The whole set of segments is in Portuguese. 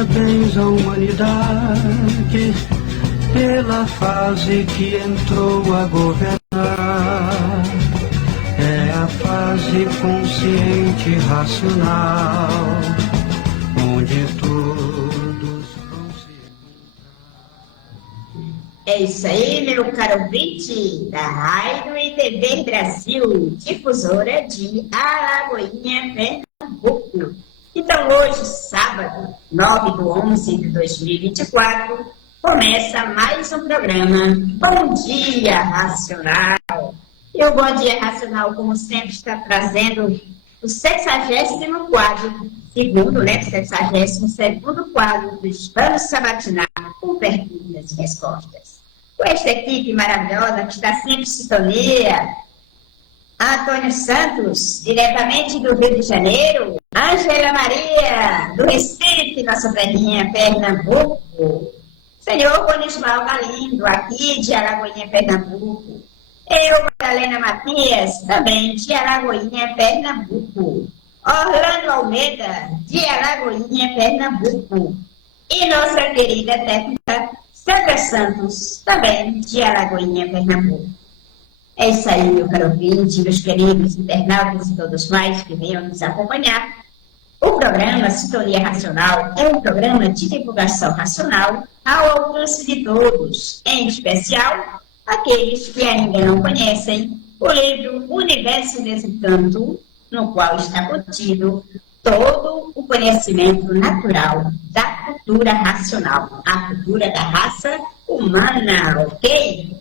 Parabéns à humanidade pela fase que entrou a governar. É a fase consciente e racional, onde todos vão se encontrar. É isso aí, meu caro ouvinte da Rádio e TV Brasil, difusora de Alagoinha, Pernambuco. Então, hoje, sábado, 9/11/2024, começa mais um programa Bom Dia Racional. E o Bom Dia Racional, como sempre, está trazendo o 60º quadro, segundo, 60º quadro do Hispano Sabatinal, com perguntas e respostas. Com esta equipe maravilhosa que está sempre em sintonia, Antônio Santos, diretamente do Rio de Janeiro, Ângela Maria, do Recife, nossa terrinha, Pernambuco, senhor Bonismal Galindo, aqui de Alagoinha, Pernambuco, eu, Madalena Matias, também de Alagoinha, Pernambuco, Orlando Almeida, de Alagoinha, Pernambuco, e nossa querida técnica Sandra Santos, também de Alagoinha, Pernambuco. É isso aí, meu caro ouvinte, meus queridos internautas e todos mais que venham nos acompanhar. O programa Sintonia Racional é um programa de divulgação racional ao alcance de todos, em especial aqueles que ainda não conhecem o livro Universo desse Canto, no qual está contido todo o conhecimento natural da cultura racional, a cultura da raça humana, ok?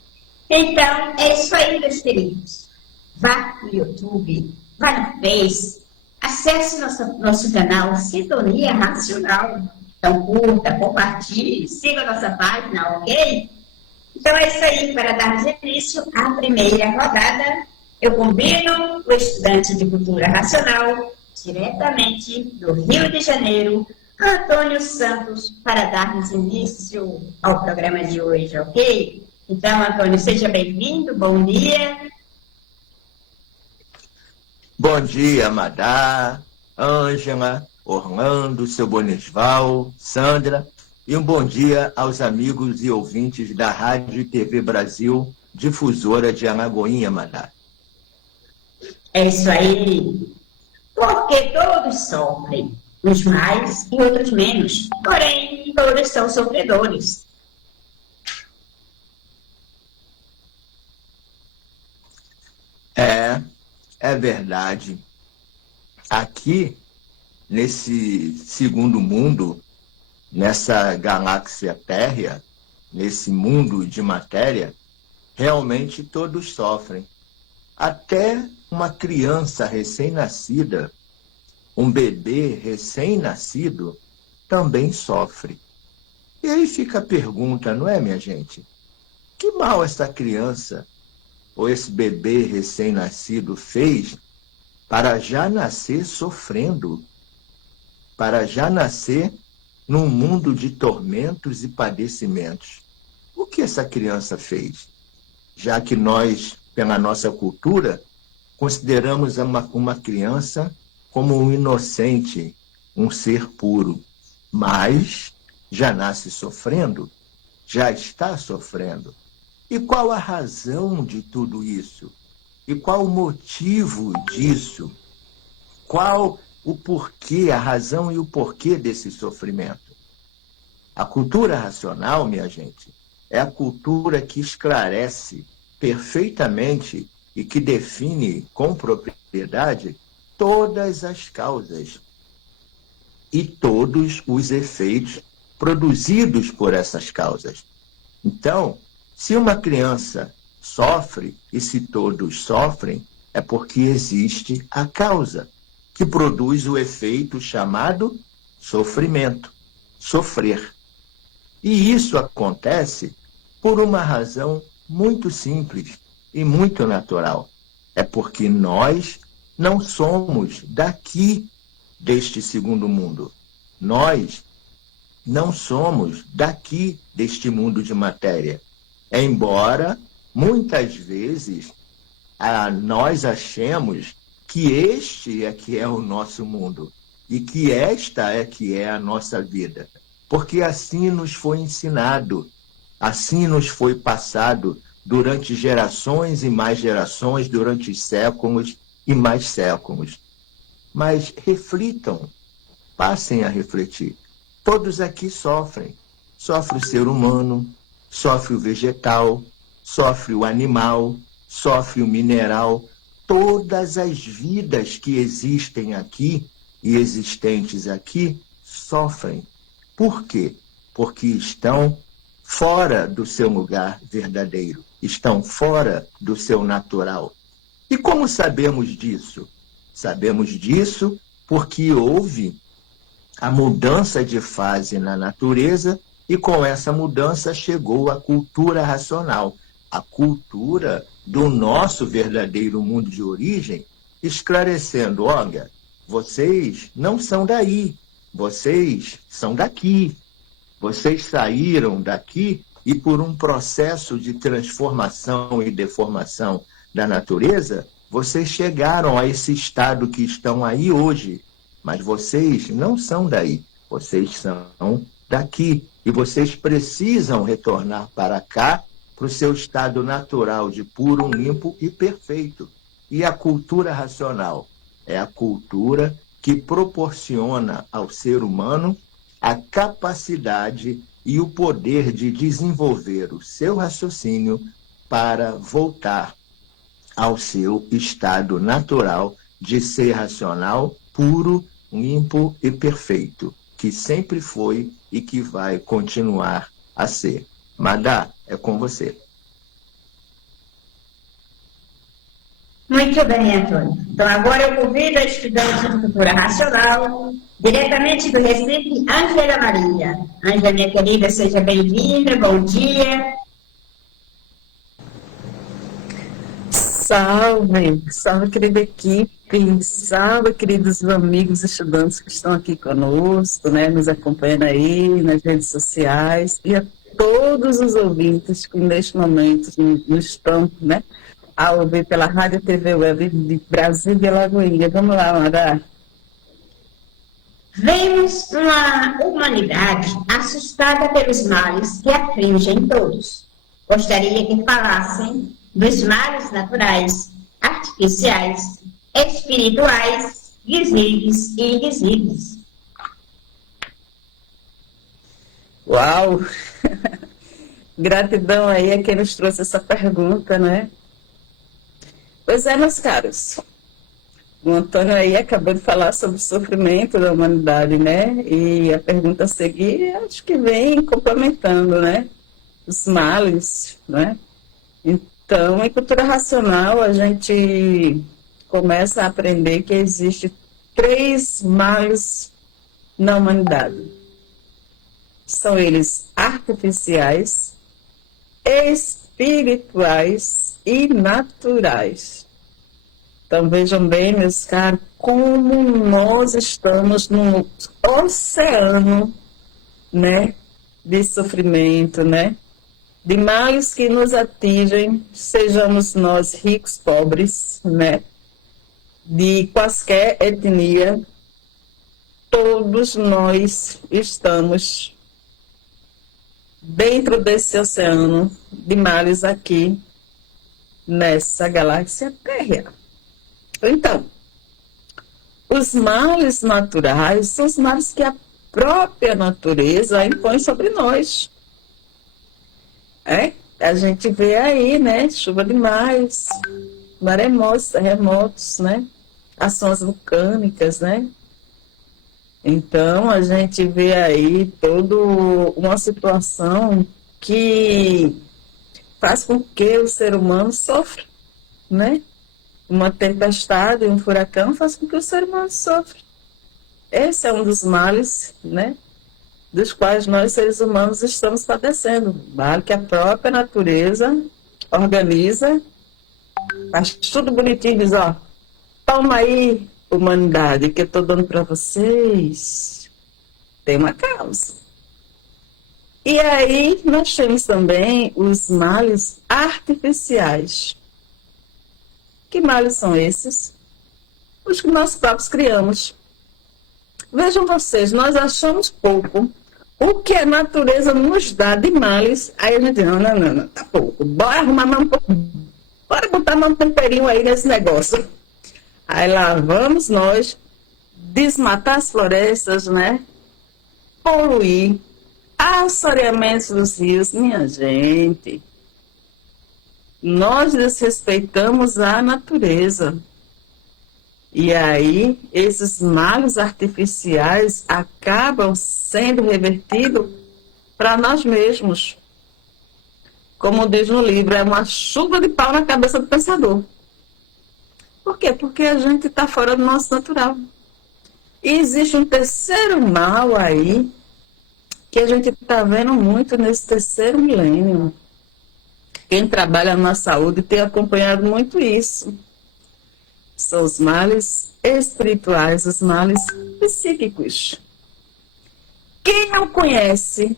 Então, é isso aí, meus queridos. Vá no YouTube, vá no Face, acesse nosso canal Sintonia Racional. Então, curta, compartilhe, siga a nossa página, ok? Então, é isso aí, para darmos início à primeira rodada. Eu convido o estudante de Cultura Racional, diretamente do Rio de Janeiro, Antônio Santos, para darmos início ao programa de hoje, ok? Então, Antônio, seja bem-vindo, bom dia. Bom dia, Madá, Ângela, Orlando, seu Bonisval, Sandra, e um bom dia aos amigos e ouvintes da Rádio e TV Brasil, difusora de Alagoinha, Madá. É isso aí. Porque todos sofrem, uns mais e outros menos, porém, todos são sofredores. É verdade. Aqui, nesse segundo mundo, nessa galáxia térrea, nesse mundo de matéria, realmente todos sofrem. Até uma criança recém-nascida, um bebê recém-nascido, também sofre. E aí fica a pergunta, não é, minha gente? Que mal essa criança ou esse bebê recém-nascido fez para já nascer sofrendo, para já nascer num mundo de tormentos e padecimentos? O que essa criança fez? Já que nós, pela nossa cultura, consideramos uma criança como um inocente, um ser puro, mas já nasce sofrendo, já está sofrendo. E qual a razão de tudo isso? E qual o motivo disso? Qual o porquê, a razão e o porquê desse sofrimento? A cultura racional, minha gente, é a cultura que esclarece perfeitamente e que define com propriedade todas as causas e todos os efeitos produzidos por essas causas. Então, se uma criança sofre, e se todos sofrem, é porque existe a causa, que produz o efeito chamado sofrimento, sofrer. E isso acontece por uma razão muito simples e muito natural. É porque nós não somos daqui deste segundo mundo. Nós não somos daqui deste mundo de matéria. Embora, muitas vezes, nós achemos que este é que é o nosso mundo e que esta é que é a nossa vida. porque assim nos foi ensinado, assim nos foi passado durante gerações e mais gerações, durante séculos e mais séculos. Mas reflitam, passem a refletir. Todos aqui sofrem. Sofre o ser humano, sofre o vegetal, sofre o animal, sofre o mineral. Todas as vidas que existem aqui e existentes aqui sofrem. Por quê? Porque estão fora do seu lugar verdadeiro, estão fora do seu natural. E como sabemos disso? Sabemos disso porque houve a mudança de fase na natureza e com essa mudança chegou a cultura racional, a cultura do nosso verdadeiro mundo de origem, esclarecendo, olha, vocês não são daí, vocês são daqui. Vocês saíram daqui e por um processo de transformação e deformação da natureza, vocês chegaram a esse estado que estão aí hoje. Mas vocês não são daí, vocês são daqui. E vocês precisam retornar para cá, para o seu estado natural de puro, limpo e perfeito. E a cultura racional é a cultura que proporciona ao ser humano a capacidade e o poder de desenvolver o seu raciocínio para voltar ao seu estado natural de ser racional, puro, limpo e perfeito, que sempre foi e que vai continuar a ser. Madá, é com você. Muito bem, Antônio. Então, agora eu convido a estudante de cultura racional, diretamente do Recife, Ângela Maria. Ângela, minha querida, seja bem-vinda, bom dia. Salve, salve, querida equipe, salve, queridos amigos estudantes que estão aqui conosco, né, nos acompanhando aí nas redes sociais, e a todos os ouvintes que neste momento nos estão, né, a ouvir pela Rádio TV Web de Brasília e Lagoinha. Vamos lá, Mara. Vemos uma humanidade assustada pelos males que afligem todos. Gostaria que falassem dos males naturais, artificiais, espirituais, visíveis e invisíveis. Uau! Gratidão aí a quem nos trouxe essa pergunta, né? Pois é, meus caros. O Antônio aí acabou de falar sobre o sofrimento da humanidade, né? E a pergunta a seguir, acho que vem complementando, né? Os males, né? Então, em cultura racional, a gente começa a aprender que existem 3 males na humanidade. São eles artificiais, espirituais e naturais. Então, vejam bem, meus caros, como nós estamos num oceano, né, de sofrimento, né? De males que nos atingem, sejamos nós ricos, pobres, né? De quaisquer etnia, todos nós estamos dentro desse oceano de males aqui nessa galáxia Terra. Então, os males naturais são os males que a própria natureza impõe sobre nós. A gente vê aí, né, chuva demais, maremotos, terremotos, né, ações vulcânicas, né. Então, a gente vê aí toda uma situação que faz com que o ser humano sofra, né. Uma tempestade, um furacão faz com que o ser humano sofra. Esse é um dos males, né, dos quais nós, seres humanos, estamos padecendo. Vale que a própria natureza organiza, faz tudo bonitinho, diz, ó, toma aí, humanidade, que eu estou dando para vocês. Tem uma causa. E aí, nós temos também os males artificiais. Que males são esses? Os que nós próprios criamos. Vejam vocês, nós achamos pouco o que a natureza nos dá de males, aí a gente diz, não, tá pouco. Bora arrumar mais um pouco. Bora botar mais um temperinho aí nesse negócio. Aí lá vamos nós desmatar as florestas, né? Poluir, assoreamento dos rios. Minha gente, nós desrespeitamos a natureza. E aí, esses males artificiais acabam sendo revertidos para nós mesmos. Como diz no livro, é uma chuva de pau na cabeça do pensador. Por quê? Porque a gente está fora do nosso natural. E existe um terceiro mal aí, que a gente está vendo muito nesse terceiro milênio. Quem trabalha na saúde tem acompanhado muito isso. São os males espirituais, os males psíquicos. Quem não conhece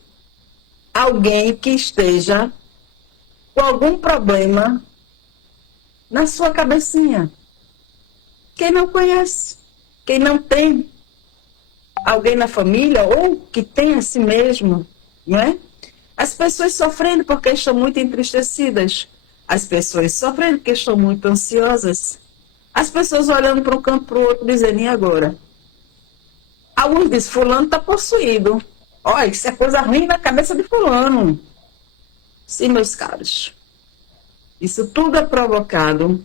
alguém que esteja com algum problema na sua cabecinha? Quem não conhece? Quem não tem alguém na família ou que tem a si mesmo, não é? As pessoas sofrendo porque estão muito entristecidas. As pessoas sofrendo porque estão muito ansiosas. As pessoas olhando para um canto para o outro, dizendo, e agora? Alguns dizem, fulano está possuído. Olha, isso é coisa ruim na cabeça de fulano. Sim, meus caros. Isso tudo é provocado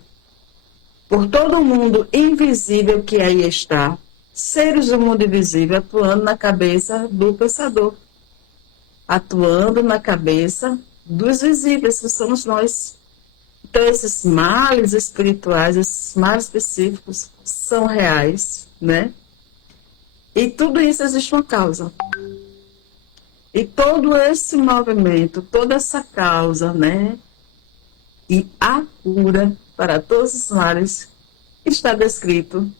por todo o mundo invisível que aí está. Seres do mundo invisível atuando na cabeça do pensador. Atuando na cabeça dos visíveis, que somos nós. Então, esses males espirituais, esses males específicos, são reais, né? E tudo isso existe uma causa. E todo esse movimento, toda essa causa, né? E a cura para todos os males está descrito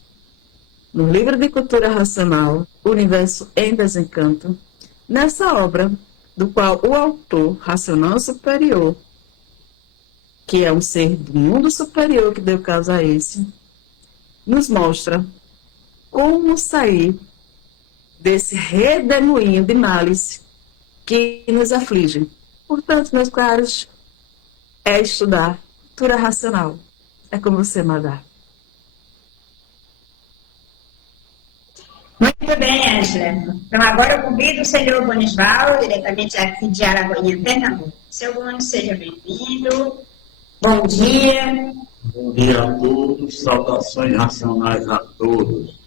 no livro de Cultura Racional, Universo em Desencanto, nessa obra, do qual o autor, Racional Superior, que é um ser do mundo superior que deu causa a esse, nos mostra como sair desse redemoinho de males que nos aflige. Portanto, meus caros, é estudar cultura racional. É como você mandar. Muito bem, Ângela. Então, agora eu convido o senhor Bonisval, diretamente aqui de Araguainha, Pernambuco. Seu Bonis, seja bem-vindo. Bom dia. Bom dia a todos, saudações racionais a todos.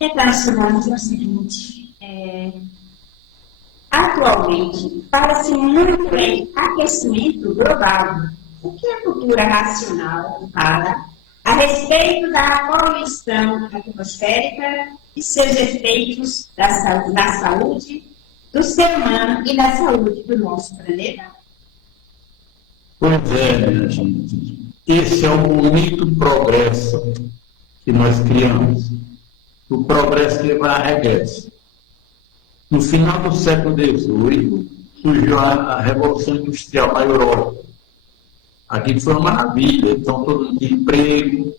Então, estudamos o seguinte, atualmente fala-se muito em aquecimento global. O que a cultura racional fala a respeito da poluição atmosférica e seus efeitos da saúde do ser humano e da saúde do nosso planeta? Pois é, minha gente. Esse é o bonito progresso que nós criamos. O progresso que vai a regresso. No final do século XVIII, surgiu a Revolução Industrial na Europa. Aqui foi uma maravilha, então todo mundo tinha emprego,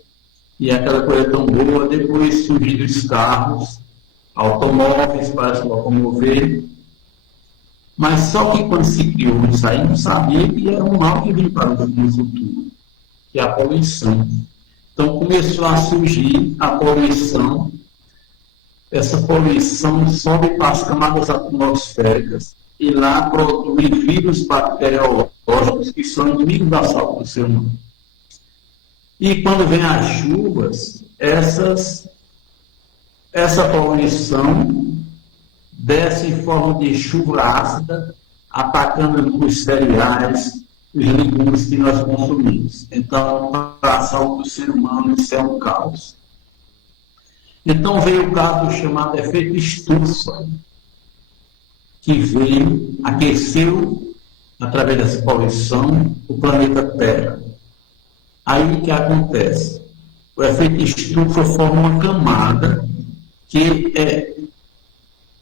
e aquela coisa tão boa. Depois surgiram os carros, automóveis para se locomover. Mas só que quando se criou isso aí, não sabia que era um mal que vinha para o futuro, que é a poluição. Então começou a surgir a poluição. Essa poluição sobe para as camadas atmosféricas e lá produz vírus bacteriológicos que são inimigos da saúde do ser humano. E quando vem as chuvas, essa poluição desce em forma de chuva ácida, atacando os cereais, os legumes que nós consumimos. Então, para a saúde do ser humano, isso é um caos. Então, veio o caso chamado efeito estufa, que veio, aqueceu, através dessa poluição, o planeta Terra. Aí, o que acontece? O efeito estufa forma uma camada que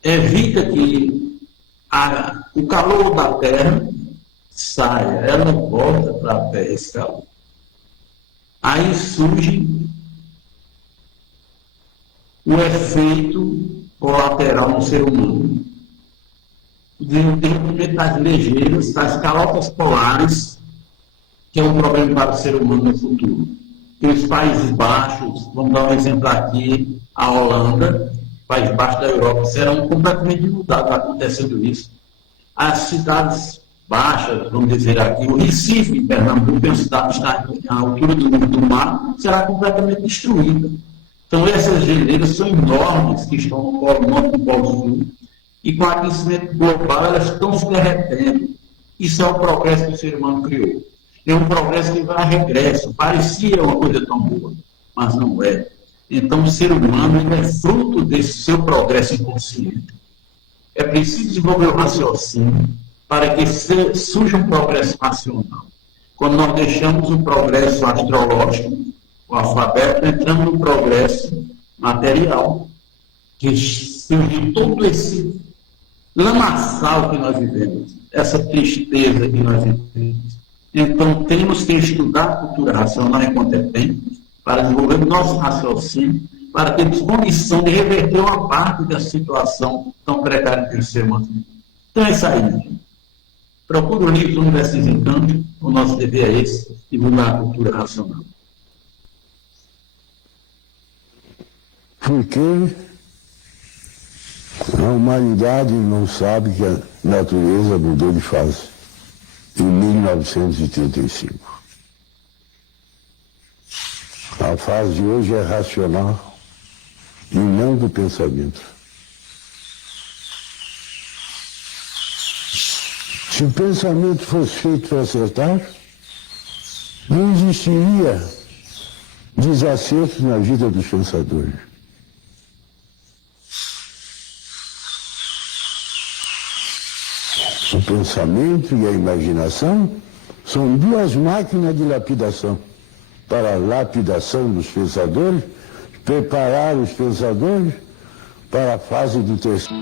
evita que o calor da Terra saia, ela volta para a Terra, esse calor. Aí surge o efeito colateral no ser humano. O desenvolvimento das legeiras, das calotas polares, que é um problema para o ser humano no futuro. E os Países Baixos, vamos dar um exemplo aqui, a Holanda, Países Baixos da Europa, serão completamente mudados acontecendo isso. As cidades baixas, vamos dizer aqui, o Recife, em Pernambuco, é uma cidade que está à altura do mar, será completamente destruída. Então, essas geleiras são enormes, que estão no Polo Norte e no Polo Sul, e com o aquecimento global elas estão se derretendo. Isso é o progresso que o ser humano criou. É um progresso que vai a regresso. Parecia uma coisa tão boa, mas não é. Então, o ser humano é fruto desse seu progresso inconsciente. É preciso desenvolver o raciocínio para que surja um progresso racional. Quando nós deixamos o progresso astrológico, o alfabeto, entramos no progresso material, que surge todo esse lamaçal que nós vivemos, essa tristeza que nós vivemos. Então, temos que estudar a cultura racional enquanto é tempo, para desenvolver o nosso raciocínio, para termos condição de reverter uma parte da situação tão precária que o ser humano vive. Então, é isso aí, gente. Procure o livro do Universo Desencanto, o nosso dever é esse, divulgar a cultura racional. Porque a humanidade não sabe que a natureza mudou de fase em 1935. A fase de hoje é racional e não do pensamento. Se o pensamento fosse feito para acertar, não existiria desacertos na vida dos pensadores. O pensamento e a imaginação são duas máquinas de lapidação. Para a lapidação dos pensadores, preparar os pensadores para a fase do terceiro.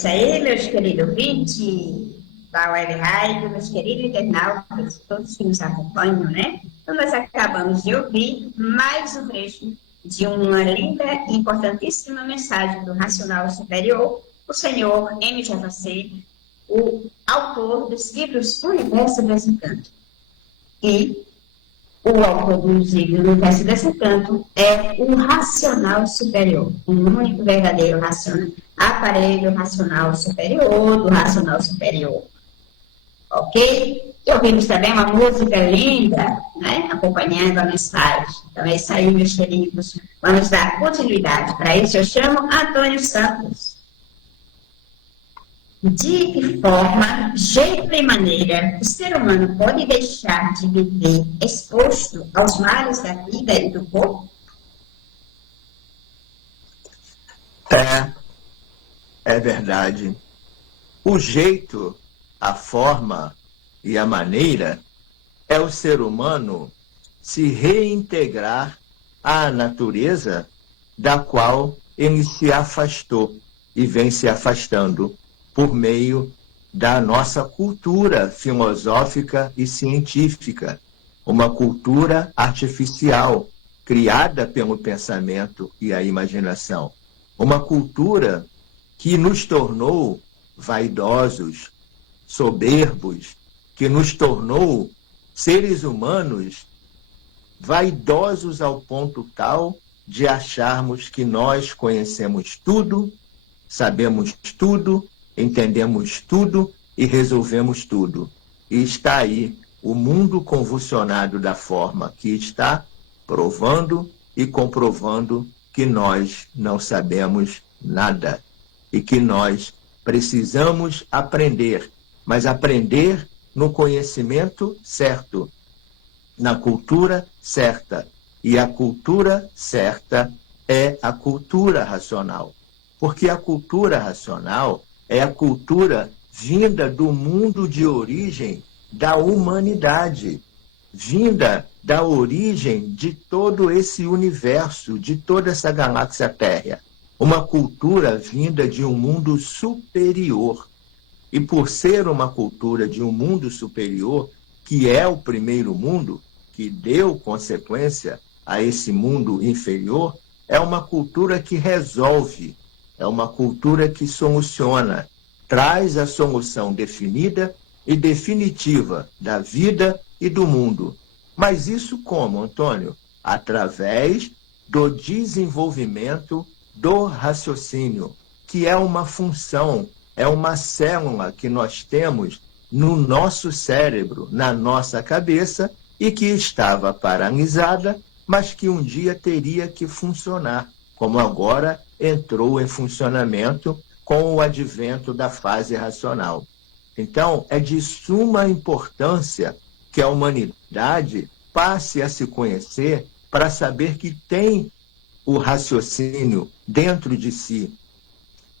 isso aí, meus queridos ouvintes da Web Rádio, meus queridos internautas, todos que nos acompanham, né? Então, nós acabamos de ouvir mais um trecho de uma linda e importantíssima mensagem do Racional Superior, o senhor MJC, o autor dos livros Universo desse Canto. E o autor dos livros Universo desse Canto é o Racional Superior, o único verdadeiro aparelho racional superior, do Racional Superior. Ok? E ouvimos também uma música linda, né? Acompanhando a mensagem. Então é isso aí, meus queridos. Vamos dar continuidade. Para isso eu chamo Antônio Santos. De que forma, jeito e maneira o ser humano pode deixar de viver exposto aos males da vida e do corpo? É verdade. O jeito, a forma e a maneira é o ser humano se reintegrar à natureza da qual ele se afastou e vem se afastando por meio da nossa cultura filosófica e científica, uma cultura artificial, criada pelo pensamento e a imaginação, uma cultura que nos tornou vaidosos, soberbos, que nos tornou seres humanos vaidosos ao ponto tal de acharmos que nós conhecemos tudo, sabemos tudo, entendemos tudo e resolvemos tudo. E está aí o mundo convulsionado da forma que está, provando e comprovando que nós não sabemos nada e que nós precisamos aprender, mas aprender no conhecimento certo, na cultura certa. E a cultura certa é a cultura racional, porque a cultura racional é a cultura vinda do mundo de origem da humanidade, vinda da origem de todo esse universo, de toda essa galáxia Terra. Uma cultura vinda de um mundo superior. E por ser uma cultura de um mundo superior, que é o primeiro mundo, que deu consequência a esse mundo inferior, é uma cultura que resolve, é uma cultura que soluciona, traz a solução definida e definitiva da vida e do mundo. Mas isso como, Antônio? Através do desenvolvimento do raciocínio, que é uma função, é uma célula que nós temos no nosso cérebro, na nossa cabeça, e que estava paralisada, mas que um dia teria que funcionar, como agora entrou em funcionamento com o advento da fase racional. Então, é de suma importância que a humanidade passe a se conhecer para saber que tem o raciocínio dentro de si,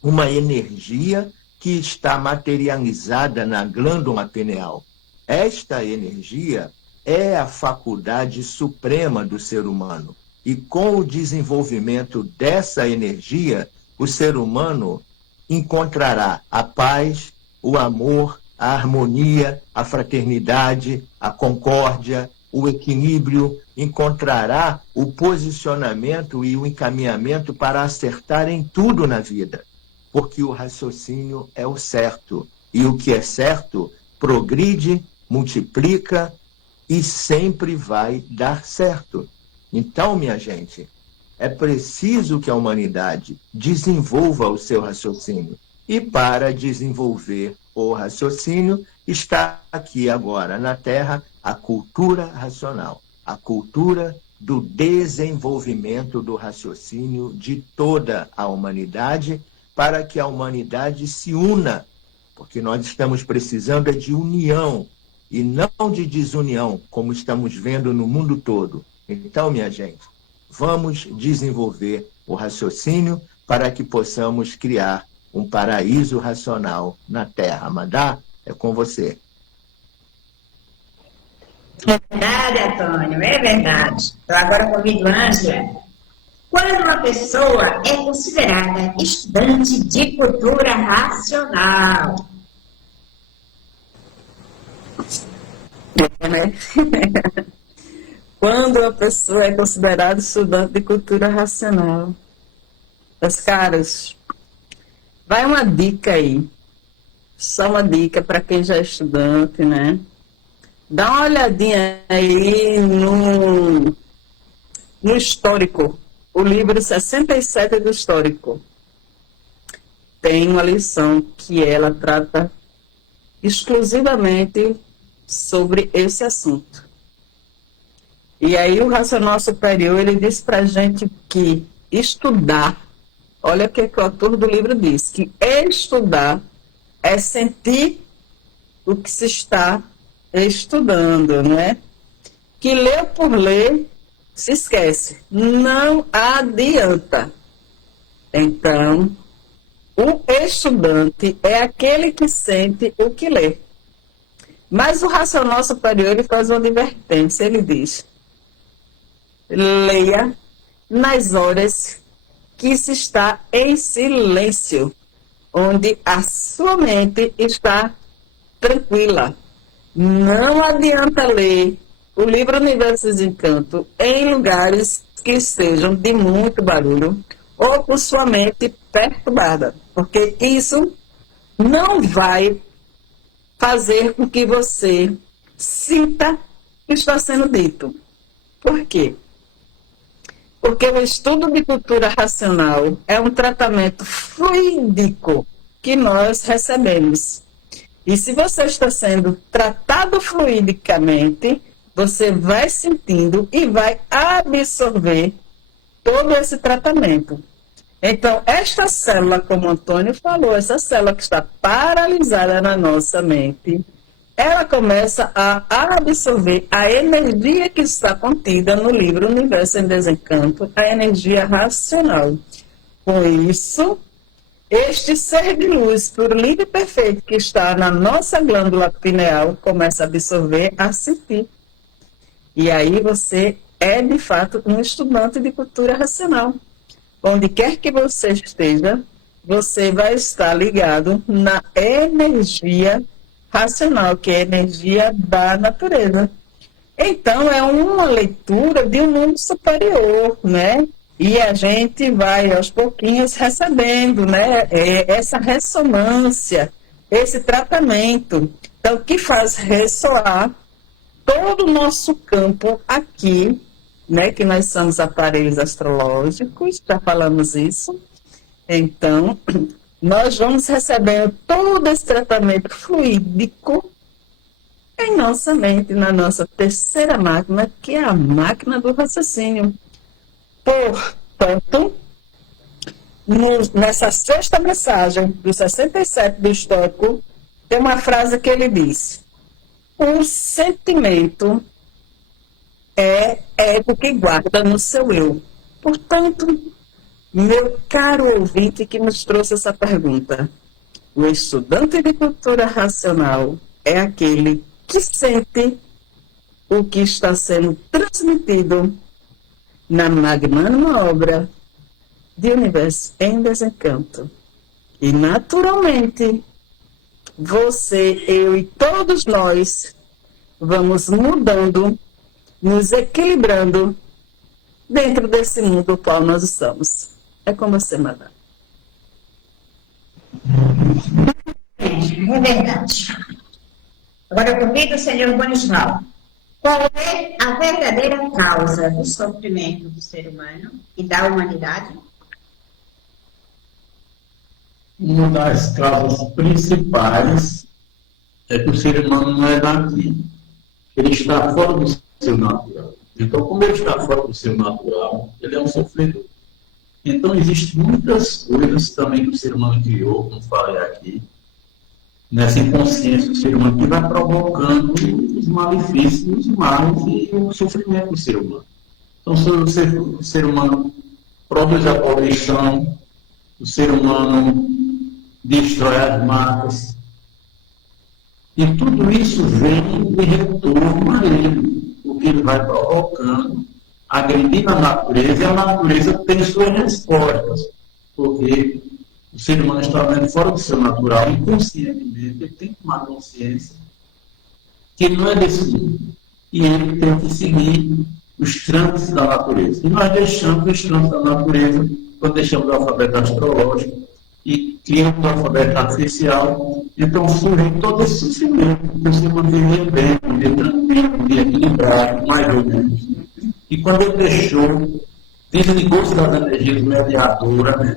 uma energia que está materializada na glândula pineal. Esta energia é a faculdade suprema do ser humano. E com o desenvolvimento dessa energia, o ser humano encontrará a paz, o amor, a harmonia, a fraternidade, a concórdia, o equilíbrio, encontrará o posicionamento e o encaminhamento para acertar em tudo na vida. Porque o raciocínio é o certo. E o que é certo progride, multiplica e sempre vai dar certo. Então, minha gente, é preciso que a humanidade desenvolva o seu raciocínio. E para desenvolver o raciocínio, está aqui agora na Terra a cultura racional, a cultura do desenvolvimento do raciocínio de toda a humanidade, para que a humanidade se una, porque nós estamos precisando de união e não de desunião, como estamos vendo no mundo todo. Então, minha gente, vamos desenvolver o raciocínio para que possamos criar um paraíso racional na Terra. Madá, é com você. É verdade, Antônio, é verdade. Então, agora convido a Ângela Quando uma pessoa é considerada estudante de cultura racional? Né? Quando a pessoa é considerada estudante de cultura racional. Meus caros, vai uma dica aí. Só uma dica para quem já é estudante, né? Dá uma olhadinha aí no histórico. O livro 67 do histórico. Tem uma lição que ela trata exclusivamente sobre esse assunto. E aí o racional superior, ele diz para a gente que estudar, olha o que o autor do livro diz, que estudar é sentir o que se está estudando, né? Que ler por ler se esquece, não adianta. Então, o estudante é aquele que sente o que lê. Mas o racional superior, ele faz uma advertência, ele diz: leia nas horas que se está em silêncio, onde a sua mente está tranquila. Não adianta ler o livro Universo e Desencanto em lugares que estejam de muito barulho ou com sua mente perturbada, porque isso não vai fazer com que você sinta o que está sendo dito. Por quê? Porque o estudo de cultura racional é um tratamento fluídico que nós recebemos. E se você está sendo tratado fluidicamente, você vai sentindo e vai absorver todo esse tratamento. Então, esta célula, como o Antônio falou, essa célula que está paralisada na nossa mente, ela começa a absorver a energia que está contida no livro Universo em Desencanto, a energia racional. Com isso, este ser de luz puro, livre e perfeito que está na nossa glândula pineal começa a absorver, a sentir. E aí você é, de fato, um estudante de cultura racional. Onde quer que você esteja, você vai estar ligado na energia racional, que é a energia da natureza. Então, é uma leitura de um mundo superior, né? E a gente vai, aos pouquinhos, recebendo, né? Essa ressonância, esse tratamento. Então, que faz ressoar todo o nosso campo aqui, né? Que nós somos aparelhos astrológicos, já falamos isso. Então, nós vamos recebendo todo esse tratamento fluídico em nossa mente, na nossa terceira máquina, que é a máquina do raciocínio. Portanto, nessa sexta mensagem do 67 do Histórico, tem uma frase que ele diz: o sentimento é ego que guarda no seu eu. Portanto, meu caro ouvinte que nos trouxe essa pergunta, o estudante de cultura racional é aquele que sente o que está sendo transmitido na magnânima obra de Universo em Desencanto. E, naturalmente, você, eu e todos nós vamos mudando, nos equilibrando dentro desse mundo no qual nós estamos. É com você, madame. É verdade. Agora eu convido o senhor Bonisval. Qual é a verdadeira causa do sofrimento do ser humano e da humanidade? Uma das causas principais é que o ser humano não é daqui. Ele está fora do seu natural. Então, como ele está fora do seu natural, ele é um sofredor. Então, existem muitas coisas também que o ser humano criou, como falei aqui, nessa inconsciência do ser humano, que vai provocando os malefícios, os males e o sofrimento do ser humano. Então, o ser humano produz a poluição, o ser humano destrói as matas, e tudo isso vem de retorno a ele, o que ele vai provocando agredir a natureza, e a natureza tem suas respostas, porque o ser humano está vendo fora do seu natural, inconscientemente, ele tem que tomar consciência que ele não é desse mundo, e ele tem que seguir os trâmites da natureza. E nós deixamos os trâmites da natureza, quando deixamos o alfabeto astrológico e criamos o alfabeto artificial, então surge todo esse sofrimento, porque o ser humano vivia bem, vivia tranquilo, vivia equilibrado, mais ou menos. E quando ele deixou, desligou-se das energias mediadoras,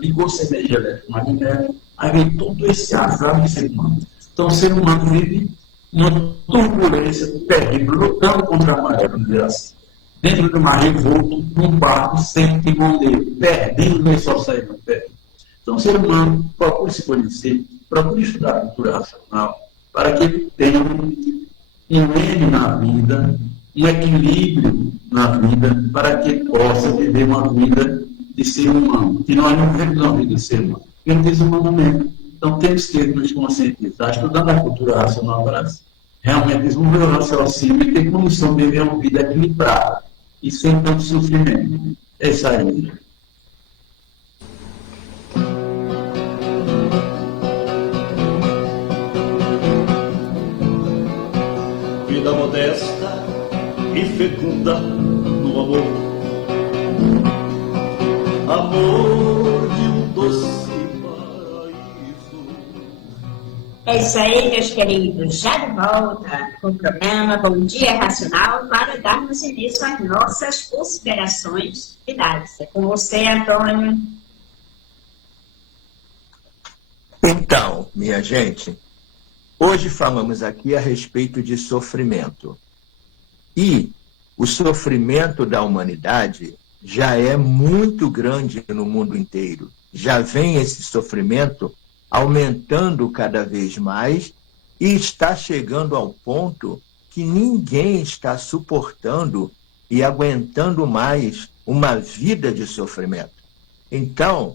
ligou-se a energia eletromagnética, aí vem todo esse azar do ser humano. Então o ser humano vive uma turbulência terrível, lutando contra a maré, vamos dizer assim. Dentro de uma revolta, num barco sem timoneiro, perdendo e só saindo perdendo. Então o ser humano procura se conhecer, procura estudar a cultura racional, para que ele tenha um meio na vida, um equilíbrio na vida, para que ele possa viver uma vida de ser humano. Que nós não vivemos uma vida de ser humano, vivemos desumanamente. Então temos que nos conscientizar, estudando a cultura racional para realmente desenvolver o raciocínio e ter condição de viver uma vida equilibrada e sem tanto sofrimento. Essa é a ideia. Vida modesta e fecunda no amor, amor de um doce paraíso. É isso aí, meus queridos. Já de volta com o programa Bom Dia Racional para darmos início às nossas considerações finais. É com você, Antônio. Então, minha gente, hoje falamos aqui a respeito de sofrimento. E o sofrimento da humanidade já é muito grande no mundo inteiro. Já vem esse sofrimento aumentando cada vez mais e está chegando ao ponto que ninguém está suportando e aguentando mais uma vida de sofrimento. Então,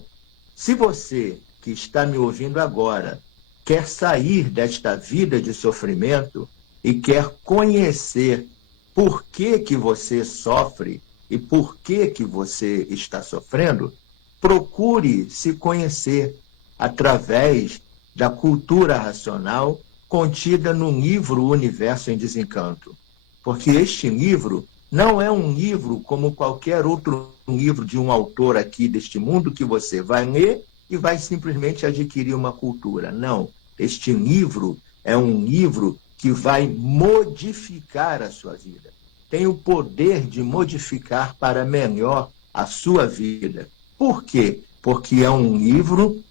se você que está me ouvindo agora quer sair desta vida de sofrimento e quer conhecer por que você sofre e por que você está sofrendo, procure se conhecer através da cultura racional contida no livro Universo em Desencanto. Porque este livro não é um livro como qualquer outro livro de um autor aqui deste mundo que você vai ler e vai simplesmente adquirir uma cultura. Não, este livro é um livro que vai modificar a sua vida. Tem o poder de modificar para melhor a sua vida. Por quê? Porque é um livro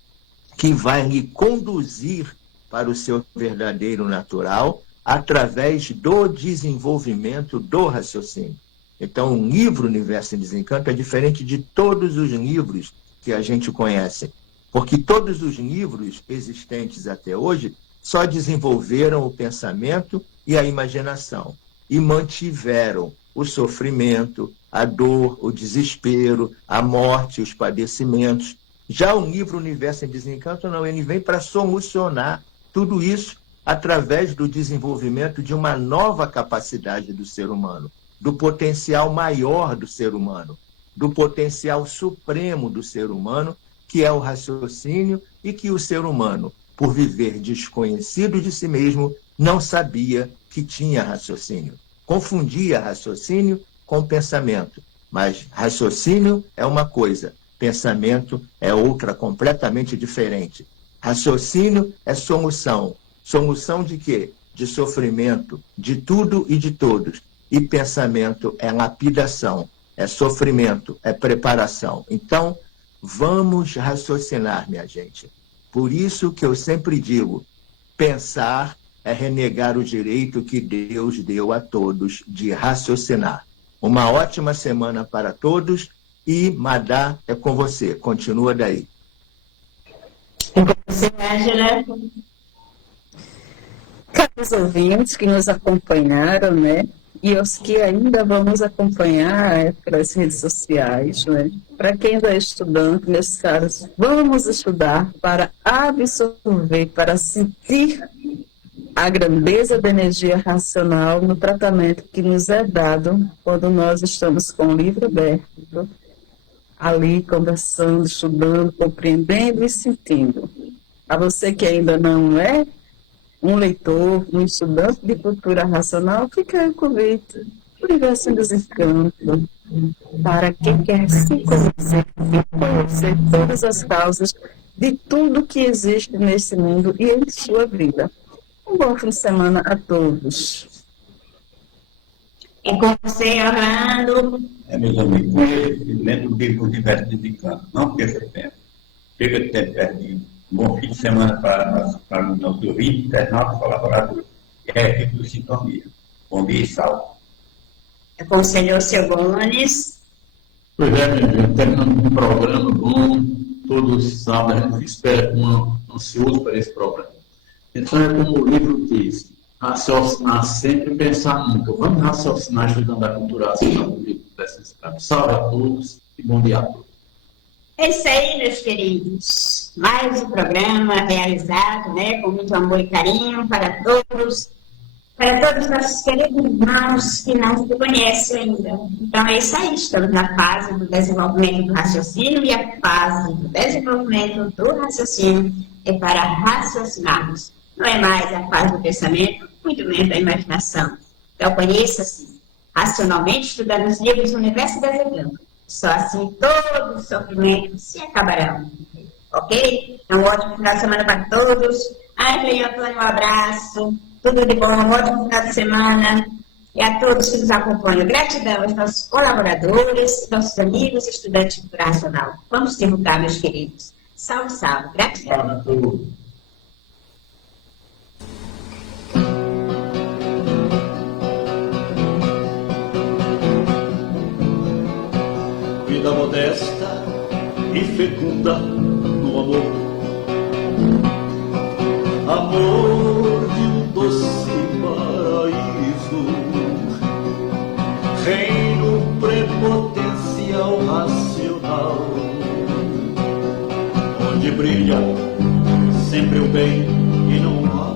que vai lhe conduzir para o seu verdadeiro natural através do desenvolvimento do raciocínio. Então, o livro Universo em Desencanto é diferente de todos os livros que a gente conhece, porque todos os livros existentes até hoje só desenvolveram o pensamento e a imaginação e mantiveram o sofrimento, a dor, o desespero, a morte, os padecimentos. Já o livro Universo em Desencanto, não, ele vem para solucionar tudo isso através do desenvolvimento de uma nova capacidade do ser humano, do potencial maior do ser humano, do potencial supremo do ser humano, que é o raciocínio e que o ser humano, por viver desconhecido de si mesmo, não sabia que tinha raciocínio. Confundia raciocínio com pensamento, mas raciocínio é uma coisa, pensamento é outra completamente diferente. Raciocínio é solução. Solução de quê? De sofrimento, de tudo e de todos. E pensamento é lapidação, é sofrimento, é preparação. Então, vamos raciocinar, minha gente. Por isso que eu sempre digo, pensar é renegar o direito que Deus deu a todos de raciocinar. Uma ótima semana para todos e Madá é com você. Continua daí. É com você, Ângela. Caros ouvintes que nos acompanharam, né? E os que ainda vamos acompanhar pelas redes sociais, né? Para quem ainda é estudante, meus caros, vamos estudar para absorver, para sentir a grandeza da energia racional no tratamento que nos é dado quando nós estamos com o livro aberto, ali conversando, estudando, compreendendo e sentindo. A você que ainda não é um leitor, um estudante de cultura racional, fica aí o convite. O universo dos encantos, para quem quer se conhecer todas as causas de tudo que existe nesse mundo e em sua vida. Um bom fim de semana a todos. E com você, Orlando? Meus amigos, lendo o livro Universo dos Encantos, não perca tempo. Chega de tempo pertinho. Um bom fim de semana para o nosso ouvinte, internauta, colaborador. E a equipe do Sintonia. Bom dia e salve. Aconselhou o seu Gomes. Pois é, meu Deus, terminando um programa bom, todos sabem, a gente espera ansioso para esse programa. Então é como o livro diz, raciocinar sempre e pensar nunca. Vamos raciocinar estudando a cultura racional do livro dessa escrava. Salve a todos e bom dia a todos. É isso aí, meus queridos. Mais um programa realizado, né, com muito amor e carinho para todos os nossos queridos irmãos que não se conhecem ainda. Então é isso aí, estamos na fase do desenvolvimento do raciocínio e a fase do desenvolvimento do raciocínio é para raciocinarmos. Não é mais a fase do pensamento, muito menos da imaginação. Então conheça-se racionalmente, estudando os livros do Universo das Encantos. Só assim todos os sofrimentos se acabarão. Ok? Então, um ótimo final de semana para todos. Ângela e Antônio, um abraço. Tudo de bom, um ótimo final de semana. E a todos que nos acompanham. Gratidão aos nossos colaboradores, nossos amigos, estudantes de cultura racional. Vamos divulgar, meus queridos. Salve, salve. Gratidão. Salve a todos. Vida modesta e fecunda no amor. Amor de um doce paraíso, reino prepotencial racional, onde brilha sempre o bem e não há.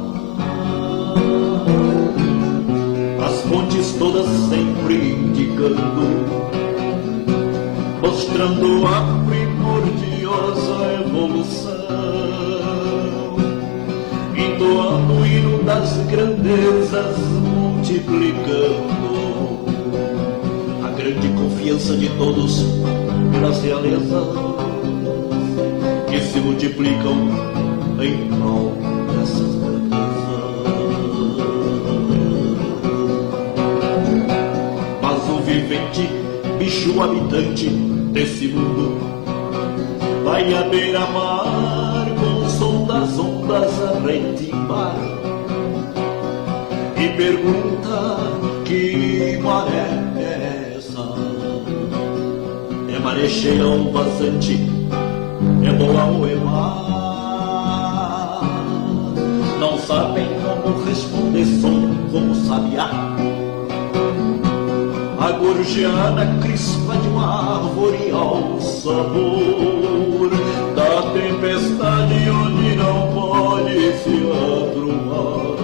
As fontes todas sempre indicando, mostrando a primordiosa evolução, entoando o hino das grandezas, multiplicando a grande confiança de todos pelas realezas que se multiplicam em prol dessas grandezas. Mas o vivente, bicho habitante desse mundo, vai à beira-mar com o som das ondas a retimbar e pergunta: que maré é essa? É maré cheia ou vazante? É boa ou é má? Não sabem como responder, som como sabiá, a gorjear na crispa de uma árvore ao sabor da tempestade onde não pode se aprumar.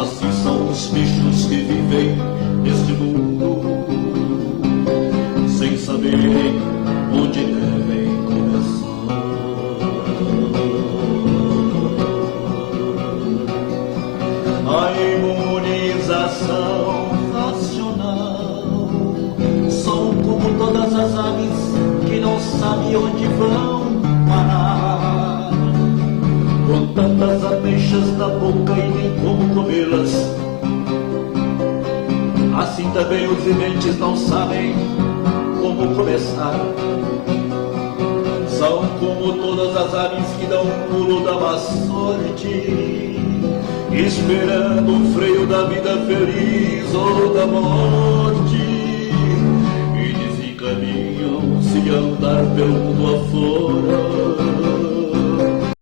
Assim são os bichos que vivem neste mundo, sem saberem onde devem começar. A imunização todas as aves que não sabem onde vão parar, com tantas ameixas na boca e nem como comê-las. Assim também os viventes não sabem como começar. São como todas as aves que dão um pulo da má sorte, esperando o freio da vida feliz ou da morte. Caminham se andar pelo mundo afora.